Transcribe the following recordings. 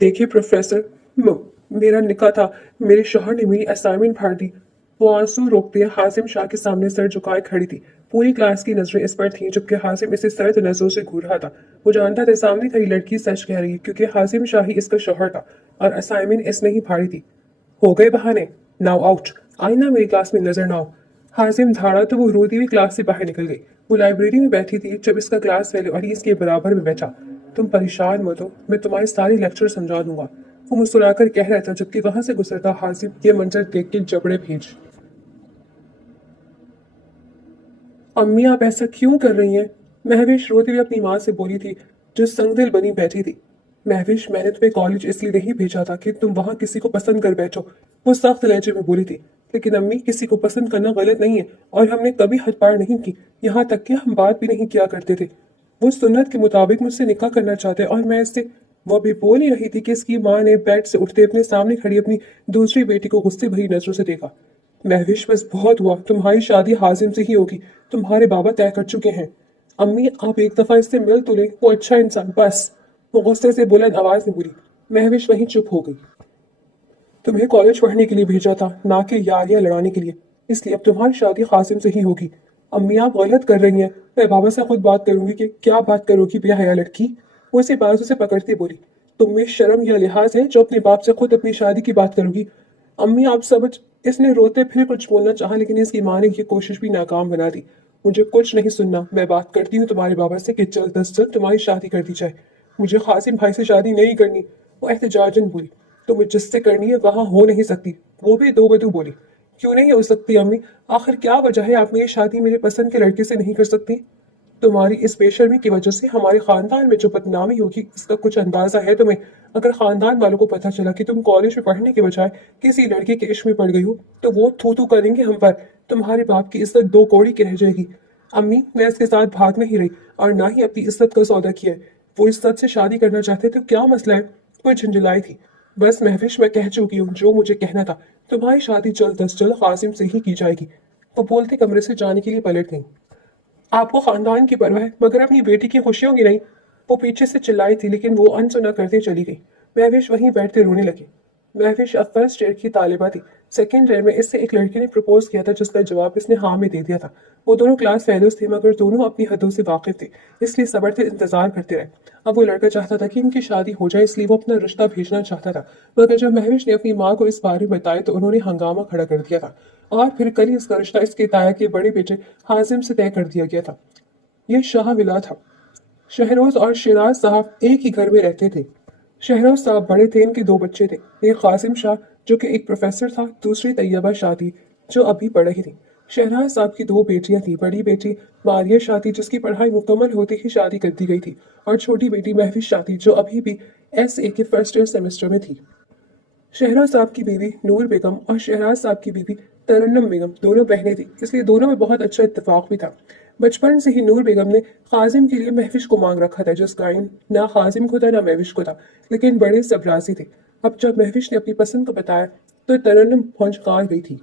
देखिए प्रोफेसर, मेरा निकाह था। मेरे शौहर ने मेरी असाइनमेंट फाड़ दी। वो आंसू रोकते हासिम शाह के सामने सर झुकाए खड़ी थी। पूरी क्लास की नजरें इस पर थीं, जबकि हासिम इसे सर्द नजरों से घूर रहा था। वो जानता था सामने खड़ी लड़की सच कह रही है, क्योंकि हासिम शाह ही इसका शौहर था और असाइनमेंट इसने ही फाड़ी थी। हो गए बहाने। Now out. आईना मेरी क्लास में नजर ना हो। हासिम धाड़ा तो वो रोती हुई क्लास से बाहर निकल गई। वो लाइब्रेरी में बैठी थी जब इसका क्लास फेलो और इसके बराबर में बैठा। तुम परेशान मत हो, मैं तुम्हारे सारे लेक्चर समझा दूंगा। वो मुस्कुराकर कह रहा था, जबकि वहां से गुजरता हासिम ये मंजर देख के जबड़े भींच। अम्मी आप ऐसा क्यों कर रही हैं? महविश रोते हुए अपनी माँ से बोली थी, जो संगदिल बनी बैठी थी। महविश, मैंने तुम्हें कॉलेज इसलिए नहीं भेजा था कि तुम वहां किसी को पसंद कर बैठो। वो सख्त लहजे में बोली थी। लेकिन अम्मी, किसी को पसंद करना गलत नहीं है और हमने कभी हद पार नहीं की। यहाँ तक कि हम बात भी नहीं किया करते थे। वो सुन्नत के मुताबिक मुझसे निकाह करना चाहते और मैं इससे। वो भी बोल ही रही थी कि इसकी माँ ने बेड से उठते अपने सामने खड़ी अपनी दूसरी बेटी को गुस्से भरी नजरों से देखा। महविश, बस बहुत हुआ, तुम्हारी शादी हाजिम से ही होगी। तुम्हारे बाबा तय कर चुके हैं। अम्मी आप एक दफा इससे मिल तो लें, वो अच्छा इंसान। बस। वो गुस्से से बुलंद आवाज में बोली। महविश वहीं चुप हो गई। तुम्हें कॉलेज पढ़ने के लिए भेजा था, ना कि यारियां लड़ाने के लिए। इसलिए अब तुम्हारी शादी कासिम से ही होगी। अम्मी आप गलत कर रही हैं। मैं बाबा से खुद बात करूंगी। कि क्या बात करोगी बेहया लड़की? वो इसे बाजू से पकड़ती बोली। तुम में शर्म या लिहाज है जो अपने बाप से खुद अपनी शादी की बात करोगी? अम्मी आप समझ। इसने रोते फिर कुछ बोलना चाहा, लेकिन इसकी माँ ने ये कोशिश भी नाकाम बना दी। मुझे कुछ नहीं सुनना। मैं बात करती हूँ तुम्हारे बाबा से कि जल्द अज जल्द तुम्हारी शादी कर दी जाए। मुझे कासिम भाई से शादी नहीं करनी। वो एहतजाजन बोली। तुम्हें जिससे करनी है वहां हो नहीं सकती। वो भी दो बदू बोली। क्यों नहीं हो सकती अम्मी? आखिर क्या वजह है आप मेरी शादी मेरे पसंद के लड़के से नहीं कर सकती? तुम्हारी इस बेशर्मी की वजह से हमारे खानदान में जो बदनामी होगी, इसका कुछ अंदाजा है तुम्हें? अगर खानदान वालों को पता चला कि तुम कॉलेज में पढ़ने के बजाय किसी लड़के के इश्क में पड़ गई हो, तो वो थू थू करेंगे हम पर। तुम्हारे बाप की इज्जत दो कौड़ी की रह जाएगी। अम्मी मैं इसके साथ भाग नहीं रही और ना ही अपनी इज्जत का सौदा किया है। वो इज्जत से शादी करना चाहते तो क्या मसला है? कोई झंझलाई थी। बस महविश, मैं कह चुकी हूँ जो मुझे कहना था। तुम्हारी शादी जल्द अज जल्द कासिम से ही की जाएगी। वो बोलते कमरे से जाने के लिए पलट गई। आपको खानदान की परवाह है, मगर अपनी बेटी की खुशियों की नहीं। वो पीछे से चिल्लाई थी, लेकिन वो अनसुना करते चली गई। महविश वहीं बैठते रोने लगी। महविश अब फर्स्ट ईयर की तालिबा थी। सेकेंड ईयर में इससे एक लड़के ने प्रपोज किया था, जिसका जवाब इसने हाँ में दे दिया था। वो दोनों क्लास फेलोज थे, मगर दोनों अपनी हदों से वाकिफ थे, इसलिए सब्र से इंतजार करते रहे। अब वो लड़का चाहता था कि इनकी शादी हो जाए, इसलिए वो अपना रिश्ता भेजना चाहता था। मगर जब महविश ने अपनी माँ को इस बारे में बताया, तो उन्होंने हंगामा खड़ा कर दिया था और फिर कल ही इसका रिश्ता इसके ताया के बड़े बेटे हाजिम से तय कर दिया गया था। ये शाह विला था। शहरोज और शिराज साहब एक ही घर में रहते थे। शहरोज साहब बड़े थे, इनके दो बच्चे थे। एक कासिम शाह, जो कि एक प्रोफेसर था। दूसरी तैयबा शाह थी, जो अभी पढ़ रही थी। शहनाज साहब की दो बेटियां थी। बड़ी बेटी मारिया शाह थी, जिसकी पढ़ाई मुकम्मल होते ही शादी कर दी गई थी, और छोटी बेटी महविश शाह थी, जो अभी भी SA के फर्स्ट ईयर सेमेस्टर में थी। शहनाज साहब की बीवी नूर बेगम और शहनाज साहब की बीवी तरन्नुम बेगम दोनों बहनें थी, इसलिए दोनों में बहुत अच्छा इत्तेफाक भी था। बचपन से ही नूर बेगम ने खाजिम के लिए महविश को मांग रखा था, जिसका इन ना खाजिम को था ना महविश को था, लेकिन बड़े सब राजी थे। अब जब महविश ने अपनी पसंद को बताया, तो तरन्नुम भौंचक्कार गई थी।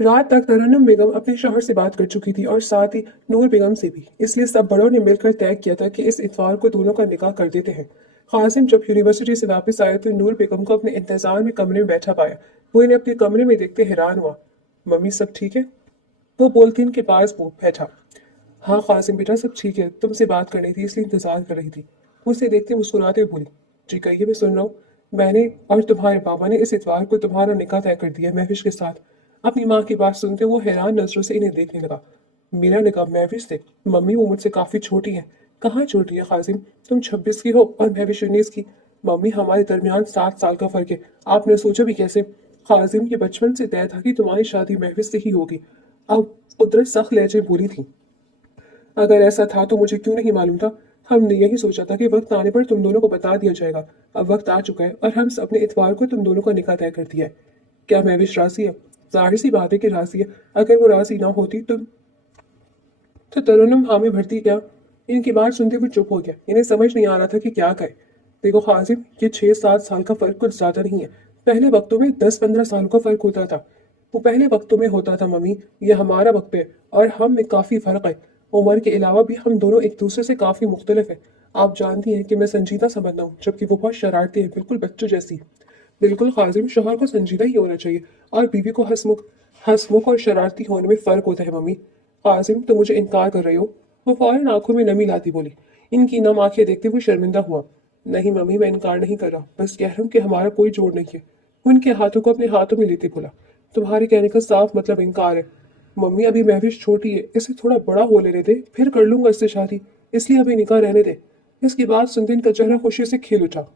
रात तक तरन्नुम बेगम अपने शौहर से बात कर चुकी थी, और साथ ही नूर बेगम से भी। इसलिए सब बड़ों ने मिलकर तय किया था कि इस इतवार को दोनों का निकाह कर देते हैं। कासिम जब यूनिवर्सिटी से वापस आया, तो नूर बेगम को अपने इंतजार में कमरे में बैठा पाया। वो इन्हें अपने कमरे में देखते हैरान हुआ। मम्मी सब ठीक है? वो बोलती इनके पास वो बैठा। हाँ कासिम बेटा, सब ठीक है। तुमसे बात करनी थी, इसलिए इंतजार कर रही थी। उसे देखते मुस्कुराते हुए बोली। जी कहिए, मैं सुन रहा हूँ। मैंने और तुम्हारे पापा ने इस इतवार को तुम्हारा निकाह तय कर दिया है महविश के साथ। अपनी माँ की बात सुनते वो हैरान नजरों से इन्हें देखने लगा। मेरा निकाह महविश से? मम्मी वो मुझसे काफी छोटी है। कहाँ छोटी है कासिम? तुम 26 की हो और महविश 19 की। मम्मी हमारे दरमियान 7 साल का फर्क है। आपने सोचा भी कैसे? कासिम के बचपन से तय था कि तुम्हारी शादी महविश से ही होगी। अब कुदरत सख्त लहजे बोली थी। अगर ऐसा था तो मुझे क्यों नहीं मालूम था? हमने यही सोचा था कि वक्त आने पर तुम दोनों को बता दिया जाएगा। अब वक्त आ चुका है और हम सब ने इतवार को तुम दोनों का निकाह तय कर दिया है। क्या महविश राजी है? जाहिर सी बात है कि राजी है। अगर वो राजी ना होती तो तरन्नुम हाँ में भरती क्या? इनकी बात सुनते हुए चुप हो गया। इन्हें समझ नहीं आ रहा था कि क्या कहे। देखो खाजिम, ये 6-7 साल का फर्क कुछ ज्यादा नहीं है। पहले वक्तों में 10-15 सालों का फर्क होता था। वो पहले वक्तों में होता था मम्मी। ये हमारा वक्त है और हम में काफी फर्क है। उम्र के अलावा भी हम दोनों एक दूसरे से काफी मुख्तलिफ है। आप जानती हैं कि मैं संजीदा सा बंदा हूँ, जबकि वो बहुत शरारती है, बिल्कुल बच्चों जैसी। बिल्कुल काजिम, शौहर को संजीदा ही होना चाहिए और बीवी को हंसमुख। हंसमुख और शरारती होने में फर्क होता है मम्मी। काजिम, तुम मुझे इनकार कर रहे हो? वो फौरन आंखों में नमी लाती बोली। इनकी नम आंखें देखते हुए शर्मिंदा हुआ। नहीं मम्मी, मैं इनकार नहीं कर रहा, बस कह रहा हूँ कि हमारा कोई जोड़ नहीं है। उनके हाथों को अपने हाथों में लेते बोला। तुम्हारे कहने का साफ मतलब इनकार है। मम्मी, अभी महविश छोटी है, इसे थोड़ा बड़ा हो लेने दे, फिर कर लूंगा इससे शादी। इसलिए अभी निकाह रहने दे। इसकी बात सुनते इनका चेहरा खुशी से खिल उठा।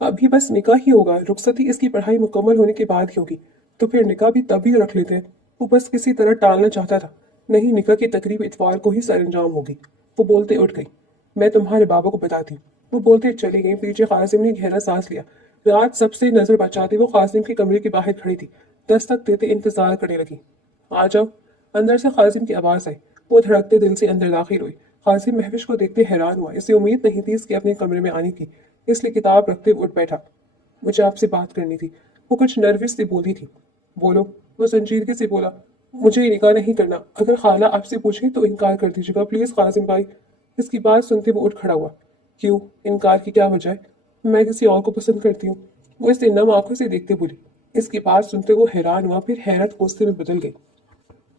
अभी बस निकाह ही होगा, रुखसती इसकी पढ़ाई मुकम्मल होने के बाद ही होगी। तो फिर निकाह भी तभी रख लेते हैं। वो बस किसी तरह टालना चाहता था। नहीं, निकाह की तकरीब इतवार को ही सरंजाम होगी। वो बोलते उठ गई। मैं तुम्हारे बाबा को बताती हूँ। वो बोलते चली गई। पीछे कासिम ने गहरा सांस लिया। रात सबसे नजर बचाते वो कासिम के कमरे के बाहर खड़ी थी। दस्तक देते इंतजार करने लगी। आ जाओ। अंदर से कासिम की आवाज आई। वो धड़कते दिल से अंदर दाखिल हुई। कासिम महविश को देखते हैरान हुआ। इसे उम्मीद नहीं थी इसके अपने कमरे में आने की, इसलिए किताब रखते उठ बैठा। मुझे आपसे बात करनी थी। वो कुछ नर्वस से बोली थी। बोलो। वो संजीदगी से बोला। मुझे ये निकाह नहीं करना। अगर खाला आपसे पूछे तो इनकार कर दीजिएगा प्लीज कासिम भाई। इसकी बात सुनते वो उठ खड़ा हुआ। क्यों? इनकार की क्या वजह है? मैं किसी और को पसंद करती हूँ। वो इसे नम आंखों से देखते बोली। इसकी बात सुनते वो हैरान हुआ, फिर हैरत गुस्से में बदल गई।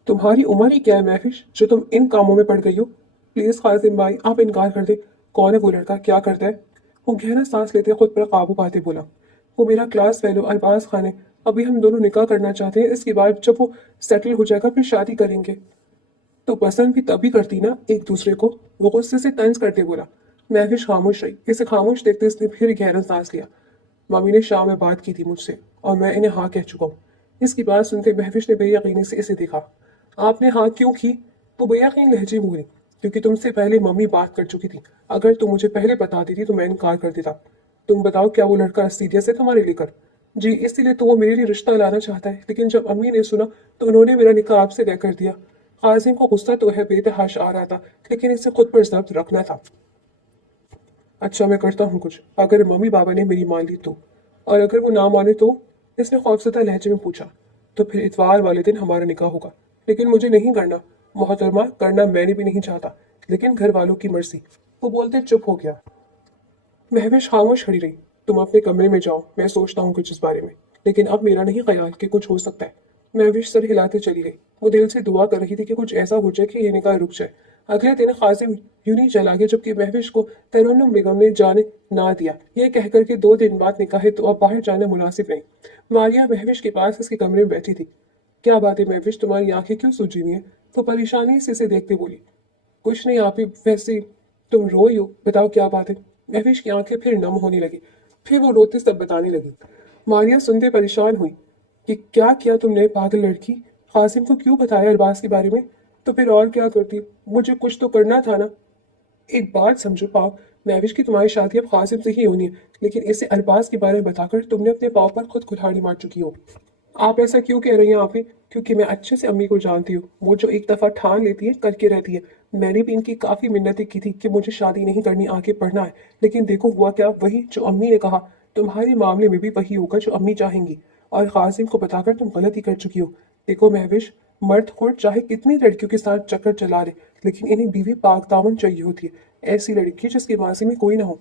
तुम्हारी उम्र ही क्या है महविश, जो तुम इन कामों में पड़ गई हो? प्लीज कासिम भाई, आप इनकार कर दे। कौन है वो लड़का, क्या करता है? वो गहरा सांस लेते खुद पर काबू पाते बोला। वो मेरा क्लास फेलो अरबाज खान है। अभी हम दोनों निकाह करना चाहते हैं, इसके बाद जब वो सेटल हो जाएगा फिर शादी करेंगे। तो पसंद भी तभी करती ना एक दूसरे को। वो गुस्से से तंज करते बोला। महविश खामोश रही। इसे खामोश देखते इसने फिर गहरा सांस लिया। मम्मी ने शाम में बात की थी मुझसे और मैं इन्हें हाँ कह चुका हूँ। इसकी बात सुनते महविश ने बेयकीनी से इसे देखा। आपने हाँ क्यों की? वो बेयकीन लहजे में बोली। क्योंकि तुमसे पहले मम्मी बात कर चुकी थी। अगर तुम मुझे पहले बता देती तो मैं इनकार कर देता। तुम बताओ, क्या वो लड़का सीरियस है तुम्हारे लेकर? जी, इसीलिए तो वो मेरे लिए रिश्ता लाना चाहता है, लेकिन जब अम्मी ने सुना तो उन्होंने मेरा निकाह आपसे तय कर दिया। काजिम को गुस्सा तो है बेतहाश आ रहा था, लेकिन इसे खुद पर जब्त रखना था। अच्छा, मैं करता हूँ कुछ, अगर मम्मी बाबा ने मेरी मान ली तो। और अगर वो ना माने तो? इसने खौफजदा लहजे में पूछा। तो फिर इतवार वाले दिन हमारा निकाह होगा। लेकिन मुझे नहीं करना मोहतरमा, करना मैंने भी नहीं चाहता, लेकिन घर वालों की मर्जी। वो बोलते चुप हो गया। महविश खामोश खड़ी रही। तुम अपने कमरे में जाओ, मैं सोचता हूँ कुछ इस बारे में। लेकिन अब मेरा नहीं ख्याल कि कुछ हो सकता है। महविश सर हिलाते चली गई। वो दिल से दुआ कर रही थी कि कुछ ऐसा हो जाए कि ये निकाह रुक जाए। अगले दिन काजिम यूं ही चला गया, जबकि महविश को तरन्नुम बेगम ने जाने ना दिया। ये कहकर के 2 दिन बाद निकाह है तो अब बाहर जाना मुनासिब नहीं। मारिया महविश के पास इसके कमरे में बैठी थी। क्या बात है महविश, तुम्हारी आंखें क्यों सूजी हुई हैं? तो परेशानी से इसे देखते बोली। कुछ नहीं आप ही, वैसे तुम रोई हो, बताओ क्या बात है? महविश की आंखें फिर नम होने लगी। फिर वो रोते सब बताने लगी। मारिया सुनते परेशान हुई कि क्या किया तुमने पागल लड़की? कासिम को क्यों बताया अरबाज के बारे में? तो फिर और क्या करती? मुझे कुछ तो करना था ना। एक बात समझो पाओ, महविश की तुम्हारी शादी अब कासिम से ही होनी है, लेकिन इसे अरबाज के बारे में बताकर तुमने अपने पाँव पर खुद कुल्हाड़ी मार चुकी हो। आप ऐसा क्यों कह रही हैं आप ही? क्योंकि मैं अच्छे से अम्मी को जानती हूँ। वो जो एक दफा ठान लेती है करके रहती है। मैंने भी इनकी काफी मिन्नतें की थी कि मुझे शादी नहीं करनी, आगे पढ़ना है। लेकिन देखो हुआ क्या, वही जो अम्मी ने कहा। तुम्हारे मामले में भी वही होगा जो अम्मी चाहेंगी। और कासिम को बताकर तुम गलती कर चुकी हो। देखो महविश, मर्द खुद चाहे कितनी लड़कियों के साथ चक्कर चला ले, लेकिन इन्हें बीवी पाक दामन चाहिए होती है। ऐसी लड़की जिसके मासी में कोई ना हो।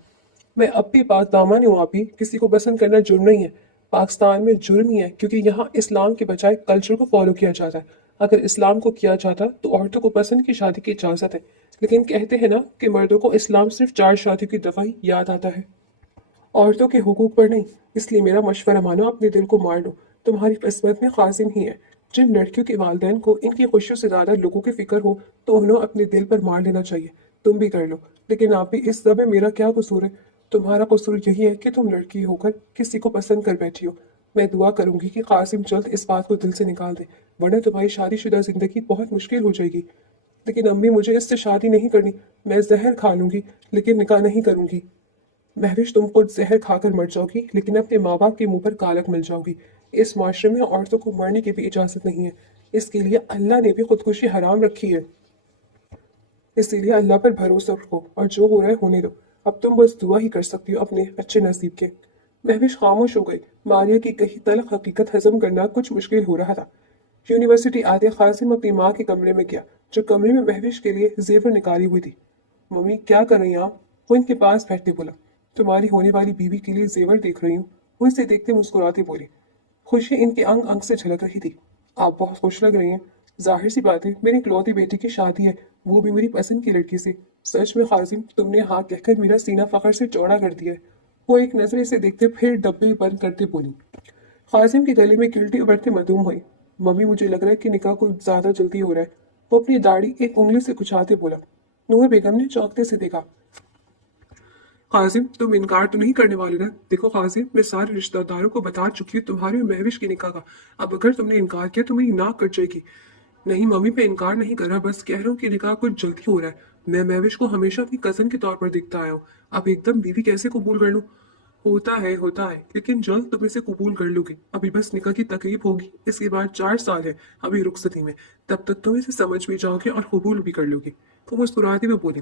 मैं अब भी पाक दामन हूँ आप ही, किसी को पसंद करना जुर्म नहीं है। पाकिस्तान में जुर्म ही है, क्योंकि यहाँ इस्लाम के बजाय कल्चर को फॉलो किया जाता है। अगर इस्लाम को किया जाता तो औरतों को पसंद की शादी की इजाज़त है। लेकिन कहते हैं ना कि मर्दों को इस्लाम सिर्फ 4 शादियों की दफा ही याद आता है, औरतों के हुकूक पर नहीं। इसलिए मेरा मशवरा मानो, अपने दिल को मार लो। तुम्हारी किस्मत में कासिम ही है। जिन लड़कियों के वालिदैन को इनकी खुशियों से ज्यादा लोगों की फिक्र हो, तो उन्हें अपने दिल पर मार लेना चाहिए। तुम भी कर लो। लेकिन आप भी, इस सब में मेरा क्या कसूर है? तुम्हारा कसूर यही है कि तुम लड़की होकर किसी को पसंद कर बैठी हो। मैं दुआ करूंगी कि कासिम जल्द इस बात को दिल से निकाल दे, वरना तुम्हारी शादीशुदा जिंदगी बहुत मुश्किल हो जाएगी। लेकिन अम्मी, मुझे इससे शादी नहीं करनी। मैं जहर खा लूंगी, लेकिन निकाह नहीं करूंगी। महविश, तुम खुद जहर खाकर मर जाओगी, लेकिन अपने माँ बाप के मुंह पर कालक मिल जाओगी। इस माशरे में औरतों को मरने की भी इजाजत नहीं है। इसके लिए अल्लाह ने भी खुदकुशी हराम रखी है। इसीलिए अल्लाह पर भरोसा रखो और जो हो रहा है होने दो। अब तुम बस दुआ ही कर सकती हो अपने अच्छे नसीब के। महविश खामोश हो गई। मारिया की कही तलख हकीकत हजम करना कुछ मुश्किल हो रहा था। यूनिवर्सिटी आते कासिम अपनी माँ के कमरे में गया, जो कमरे में महविश के लिए जेवर निकाली हुई थी। मम्मी, क्या कर रही हैं आप? वो इनके पास बैठते बोला, तुम्हारी होने वाली बीवी के लिए जेवर देख रही हूँ। वो इसे देखते मुस्कुराते बोले। खुशी इनके अंग अंग से झलक रही थी। आप बहुत खुश लग रही हैं। जाहिर सी बात है, मेरी इकलौती बेटी की शादी है, वो भी मेरी पसंद की लड़की से। सच में काजिम, तुमने हाँ कहकर मेरा सीना फखर से चौड़ा कर दिया है। वो एक नजर से देखते फिर डब्बे बंद करते बोली। काजिम के गले में गिल्टी उभरते मधुम हुई। मम्मी, मुझे लग रहा है कि निकाह को ज्यादा जल्दी हो रहा है। वो अपनी दाढ़ी एक उंगली से कुचाते बोला। नूर बेगम ने चौंकते से देखा। काजिम, तुम इनकार तो नहीं करने वाले ना? देखो काजिम, मैं सारे रिश्तेदारों को बता चुकी हूँ तुम्हारे और महविश के निकाह का। अब अगर तुमने इनकार किया तो मेरी नाक कट जाएगी। नहीं मम्मी, मैं इनकार नहीं कर रहा, बस कह रहा हूँ कि निकाह कुछ जल्दी हो रहा है। मैं महविश को हमेशा अपनी कजन के तौर पर देखता आया हूँ। अब एकदम बीवी कैसे कबूल कर लूँ? होता है, लेकिन जल्द तुम इसे कबूल कर लोगे। अभी बस निकाह की तकरीब होगी, इसके बाद 4 साल है अभी रुखसती में। तब तक तुम इसे समझ भी जाओगे और कबूल भी कर लोगे। वो मुस्कुराते हुए बोली।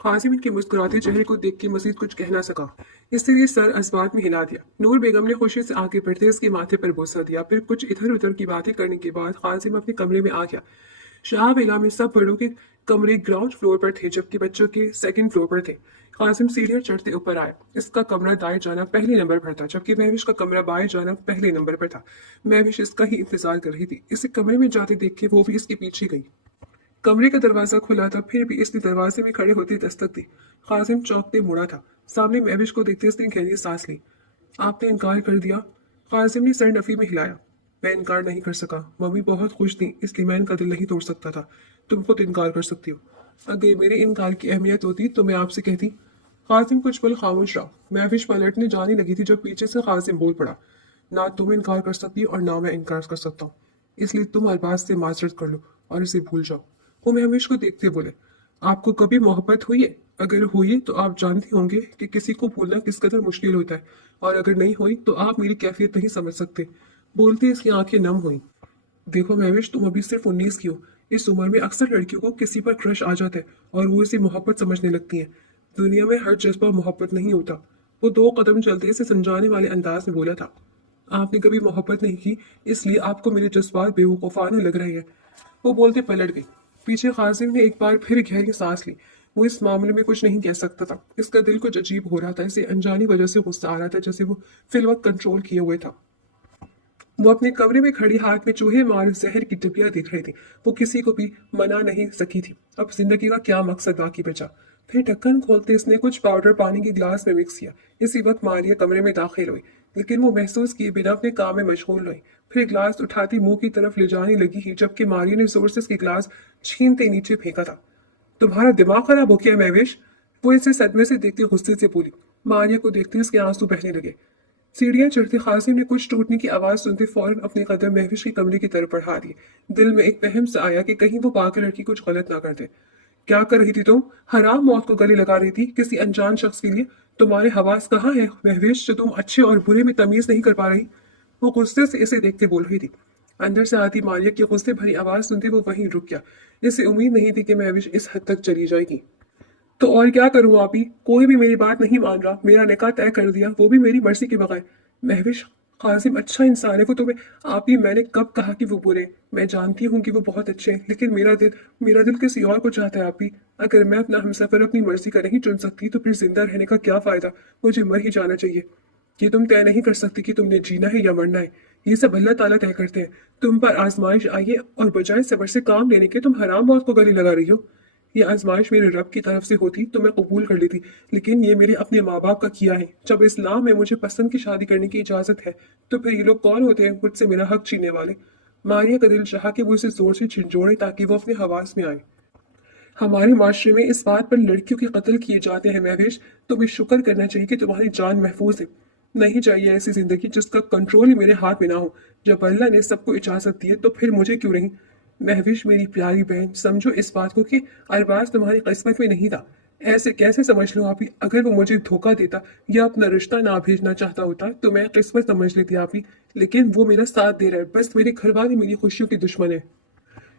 कासिम इनके मुस्कुराते चेहरे को देख के मजीद कुछ कह ना सका, इसलिए सर असबात में हिला दिया। नूर बेगम ने खुशी से आगे बढ़ते उसके माथे पर बोसा दिया। फिर कुछ इधर उधर की बातें करने के बाद कासिम अपने कमरे में आ गया। शाह बेला में सब बड़ों के कमरे ग्राउंड फ्लोर पर थे, जबकि बच्चों के सेकंड फ्लोर पर थे। कासिम सीढ़ियां चढ़ते ऊपर आया। इसका कमरा दाएं जाना पहले नंबर पर था, जबकि महविश का कमरा बाएं जाना पहले नंबर पर था। महविश इसका ही इंतजार कर रही थी। इसे कमरे में जाते देख के वो भी इसके पीछे गई। कमरे का दरवाजा खुला था, फिर भी इसने दरवाजे में खड़े होते दस्तक दी। कासिम चौंकते मुड़ा था। सामने महविश को देखते उसने गहरी सांस ली। आपने इनकार कर दिया? कासिम ने सर नफी में हिलाया। मैं इनकार नहीं कर सका। मम्मी बहुत खुश थी, इसलिए मैं इनका दिल नहीं तोड़ सकता था। तुम खुद इनकार कर सकती हो। अगर मेरे इनकार की अहमियत होती तो मैं आपसे कहती। कासिम कुछ पल खामोश रहा। महविश पलटने जाने लगी थी जब पीछे से कासिम बोल पड़ा। ना तुम इनकार कर सकती हो और ना मैं इनकार कर सकता हूँ, इसलिए तुम अरबाज से माजरत कर लो और इसे भूल जाओ। वो महविश को देखते बोले। आपको कभी मोहब्बत हुई है? अगर हुई है तो आप जानते होंगे कि किसी को भूलना किस कदर मुश्किल होता है, और अगर नहीं हुई तो आप मेरी कैफियत नहीं समझ सकते। बोलते इसकी आंखें नम हुई। देखो महविश, तुम अभी सिर्फ 19 की हो। इस उम्र में अक्सर लड़कियों को किसी पर क्रश आ जाता है और वो इसे मोहब्बत समझने लगती हैं। दुनिया में हर जज्बा मोहब्बत नहीं होता। वो 2 कदम चलते इसे समझाने वाले अंदाज में बोला था। आपने कभी मोहब्बत नहीं की, इसलिए आपको मेरे जज्बात बेवकूफाने लग रहे हैं। वो बोलते पलट गई। पीछे कासिम ने एक बार फिर गहरी सांस ली। वो इस मामले में कुछ नहीं कह सकता था। इसका दिल कुछ अजीब हो रहा था। इसे अनजानी वजह से गुस्सा आ रहा था, जैसे वो फिलवक्त कंट्रोल किए हुए था। वो अपने कमरे में खड़ी हाथ में चूहे मार जहर की टिबिया देख रही थी। वो किसी को भी मना नहीं सकी थी। अब जिंदगी का क्या मकसद बाकी बचा? फिर ढक्कन खोलते इसने कुछ पाउडर पानी के गिलास में मिक्स किया। इसी वक्त मारिया कमरे में दाखिल हुई, लेकिन वो महसूस किए बिना अपने काम में मशगूल हुई। फिर गिलास उठाती मुंह की तरफ ले जाने लगी ही, जबकि मारिया ने जोर से उसके गिलास छीनते नीचे फेंका था। तुम्हारा दिमाग खराब हो गया महवेश? वो इसे सदमे से देखते गुस्से से बोली। मारिया को देखते उसके आंसू बहने लगे। सीढ़ियां चढ़ते कासिम ने कुछ टूटने की आवाज सुनते फौरन अपने कदम महविश के कमरे की तरफ बढ़ा दिए। दिल में एक वहम सा आया कि कहीं वो पागल लड़की कुछ गलत ना कर दे। क्या कर रही थी तुम? हराम मौत को गले लगा रही थी किसी अनजान शख्स के लिए? तुम्हारे हवास कहाँ है महविश, जो तुम अच्छे और बुरे में तमीज नहीं कर पा रही? वो गुस्से से इसे देखते बोल रही थी। अंदर से आती मारिया की गुस्से भरी आवाज सुनते वो वहीं रुक गया। इसे उम्मीद नहीं थी कि महविश इस हद तक चली जाएगी। तो और क्या करूं आप ही? कोई भी मेरी बात नहीं मान रहा। मेरा निकाह तय कर दिया, वो भी मेरी मर्जी के बगैर। महविश, कासिम अच्छा इंसान है वो। तुम्हें आप ही, मैंने कब कहा कि वो बुरे? मैं जानती हूँ कि वो बहुत अच्छे हैं, लेकिन मेरा दिल किसी और को चाहता है आप ही। अगर मैं अपना हमसफर अपनी मर्जी का नहीं चुन सकती तो फिर जिंदा रहने का क्या फायदा? मुझे मर ही जाना चाहिए। ये तुम तय नहीं कर सकती कि तुमने जीना है या मरना है। ये सब अल्लाह ताला तय करते हैं। तुम पर आजमाइश आई है और बजाय सबर से काम लेने के तुम हराम मौत को गले लगा रही हो। ये आजमाइश मेरे रब की तरफ से होती तो मैं कबूल कर लेती, लेकिन ये मेरे अपने माँ बाप का किया है। जब इस्लाम में मुझे पसंद की शादी करने की इजाजत है, तो फिर ये लोग कौन होते हैं मुझसे मेरा हक छीनने वाले? मारिया का दिल चाहा कि वो इसे जोर से झिझोड़े ताकि वो अपने हवास में आए। हमारे माशरे में इस बात पर लड़कियों के कत्ल किए जाते हैं महवेश। तुम्हें शुक्र करना चाहिए कि तुम्हारी जान महफूज है। नहीं चाहिए ऐसी जिंदगी जिसका कंट्रोल ही मेरे हाथ में ना हो। जब अल्लाह ने सबको इजाजत दी है तो फिर मुझे क्यों नहीं? महविश मेरी प्यारी बहन, समझो इस बात को कि अरबाज तुम्हारी किस्मत में नहीं था। ऐसे कैसे समझ लो आप ही? अगर वो मुझे धोखा देता या अपना रिश्ता ना भेजना चाहता होता तो मैं किस्मत समझ लेती आप ही, लेकिन वो मेरा साथ दे रहा है। बस मेरे घर वाले मेरी खुशियों की दुश्मन है।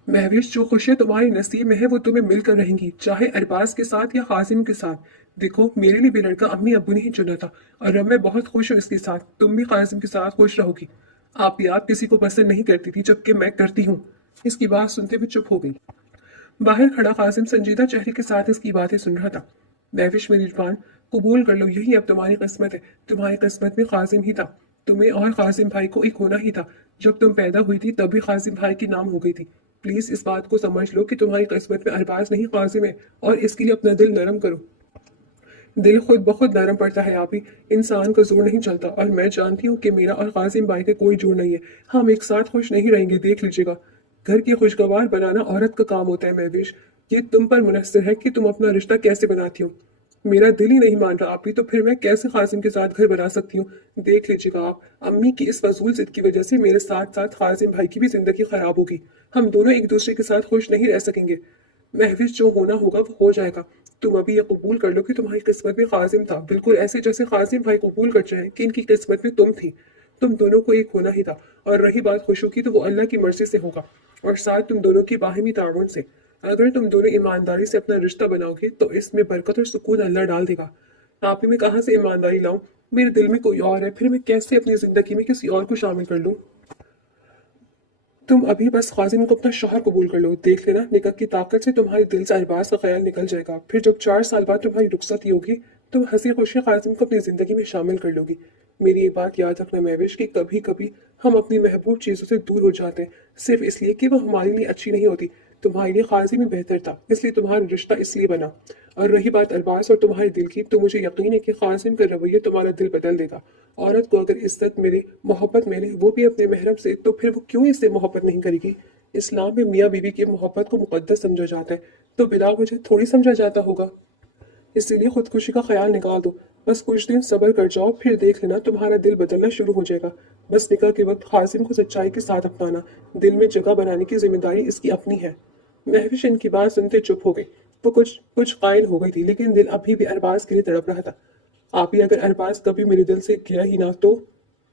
महविश, जो खुशियां तुम्हारी नसीब में है वो तुम्हें मिलकर रहेंगी, चाहे अरबाज के साथ या कासिम के साथ। देखो, मेरे लिए भी लड़का अम्मी अब्बू ने ही चुना था, और अब मैं बहुत खुश हूँ इसके साथ। तुम भी कासिम के साथ खुश रहोगी। आप किसी को पसंद नहीं करती थी, जबकि मैं करती हूँ। इसकी बात सुनते हुए चुप हो गई। बाहर खड़ा कासिम संजीदा चेहरे के साथ इसकी बातें सुन रहा था। महविश मेरी जान, कबूल कर लो, यही अब तुम्हारी किस्मत है। तुम्हारी किस्मत में काजिम ही था। तुम्हें और काजिम भाई को एक होना ही था। जब तुम पैदा हुई थी तभी काजिम भाई की नाम हो गई थी। प्लीज इस बात को समझ लो कि तुम्हारी किस्मत में अरबाज नहीं काजिम है, और इसके लिए अपना दिल नरम करो। दिल खुद बहुत नरम पड़ता है आप ही, इंसान का जोर नहीं चलता, और मैं जानती हूँ कि मेरा और काजिम भाई का कोई जोर नहीं है। हम एक साथ खुश नहीं रहेंगे, देख लीजिएगा। घर की खुशगवार बनाना औरत का काम होता है महविश। ये तुम पर मुनहसर है कि तुम अपना रिश्ता कैसे बनाती हो। मेरा दिल ही नहीं मान रहा आप ही, तो फिर मैं कैसे काजिम के साथ घर बना सकती हूँ। देख लीजिएगा आप, अम्मी की इस फजूल जिद की वजह से मेरे साथ साथ काजिम भाई की भी जिंदगी खराब होगी। हम दोनों एक दूसरे के साथ खुश नहीं रह सकेंगे। महविश, जो होना होगा वो हो जाएगा। तुम अभी ये कबूल कर लो कि तुम्हारी किस्मत में काजिम था, बिल्कुल ऐसे जैसे काजिम भाई कबूल कर जाए कि इनकी किस्मत में तुम थी। तुम दोनों को एक होना ही था। और रही बात खुशियों की, तो वो अल्लाह की मर्जी से होगा, और साथ तुम दोनों की बाहिमी ताउन से। अगर तुम दोनों ईमानदारी से अपना रिश्ता बनाओगे तो इसमें बरकत और सुकून अल्लाह डाल देगा। आप ही में कहाँ से ईमानदारी लाऊं? मेरे दिल में कोई और है, फिर मैं कैसे अपनी जिंदगी में किसी और को शामिल कर लूं? तुम अभी बस काजिम को अपना शौहर कबूल कर लो, देख लेना निकाह की ताकत से तुम्हारे दिल से अरबाज का ख्याल निकल जाएगा। फिर जब 4 साल बाद तुम्हारी रुखसती होगी, तुम हंसी खुशी काजिम को अपनी जिंदगी में शामिल कर लोगी। मेरी एक बात याद रखना महविश, कि कभी कभी हम अपनी महबूब चीजों से दूर हो जाते हैं, सिर्फ इसलिए कि वो हमारे लिए अच्छी नहीं होती। तुम्हारे लिए काजिम ही बेहतर था, इसलिए तुम्हारा रिश्ता इसलिए बना। और रही बात अरबाज और तुम्हारे दिल की, तो मुझे यकीन है कि काजिम का रवैया तुम्हारा दिल बदल देगा। औरत को अगर इज्जत मिले, मोहब्बत मिले, वो भी अपने महरम से, तो फिर वो क्यों इससे मोहब्बत नहीं करेगी। इस्लाम में मियाँ बीवी की मोहब्बत को मुकद्दस समझा जाता है, तो बिला वजह थोड़ी समझा जाता होगा। इसीलिए खुदकुशी का ख्याल निकाल दो। बस कुछ दिन सब्र कर जाओ, फिर देख लेना तुम्हारा दिल बदलना शुरू हो जाएगा। बस निकाह के वक्त कासिम को सच्चाई के साथ अपनाना। दिल में जगह बनाने की जिम्मेदारी इसकी अपनी है। महविश इनकी बात सुनते चुप हो गई। वो कुछ कुछ कायल हो गई थी, लेकिन दिल अभी भी अरबाज के लिए तड़प रहा था। आप ही, अगर अरबाज कभी मेरे दिल से गया ही ना तो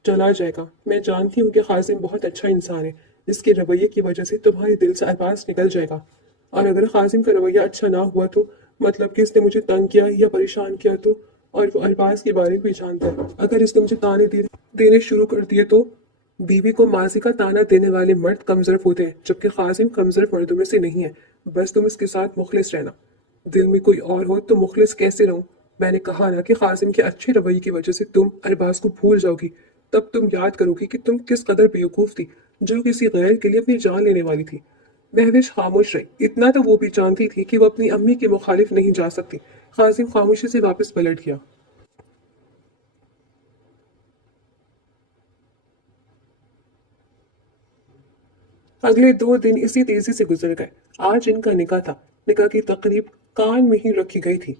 चला जाएगा। मैं जानती हूँ कि कासिम बहुत अच्छा इंसान है, इसके रवैये की वजह से तुम्हारे दिल से अरबाज निकल जाएगा। और अगर कासिम का रवैया अच्छा ना हुआ तो, मतलब कि इसने मुझे तंग किया या परेशान किया तो, और वो अरबाज के बारे में भी जानता है, अगर इसने मुझे देने शुरू कर दिए तो। बीवी को माजी का ताना देने वाले मर्द कमजोर होते हैं, जबकि कासिम कमजोर मर्दों में से नहीं है। बस तुम इसके साथ मुखलिस रहना। दिल में कोई और हो तो मुखलिस कैसे रहूं? मैंने कहा ना कि कासिम के अच्छे रवैये की वजह से तुम अरबाज को भूल जाओगी। तब तुम याद करोगी कि तुम किस कदर बेवकूफ थी, जो किसी गैर के लिए अपनी जान लेने वाली थी। महविश खामोश रही। इतना तो वो भी जानती थी कि वो अपनी अम्मी के मुखालिफ नहीं जा सकती। कासिम खामोशी से वापस पलट गया। अगले 2 दिन इसी तेजी से गुजर गए। आज इनका निकाह था। निकाह की तकरीब कान में ही रखी गई थी।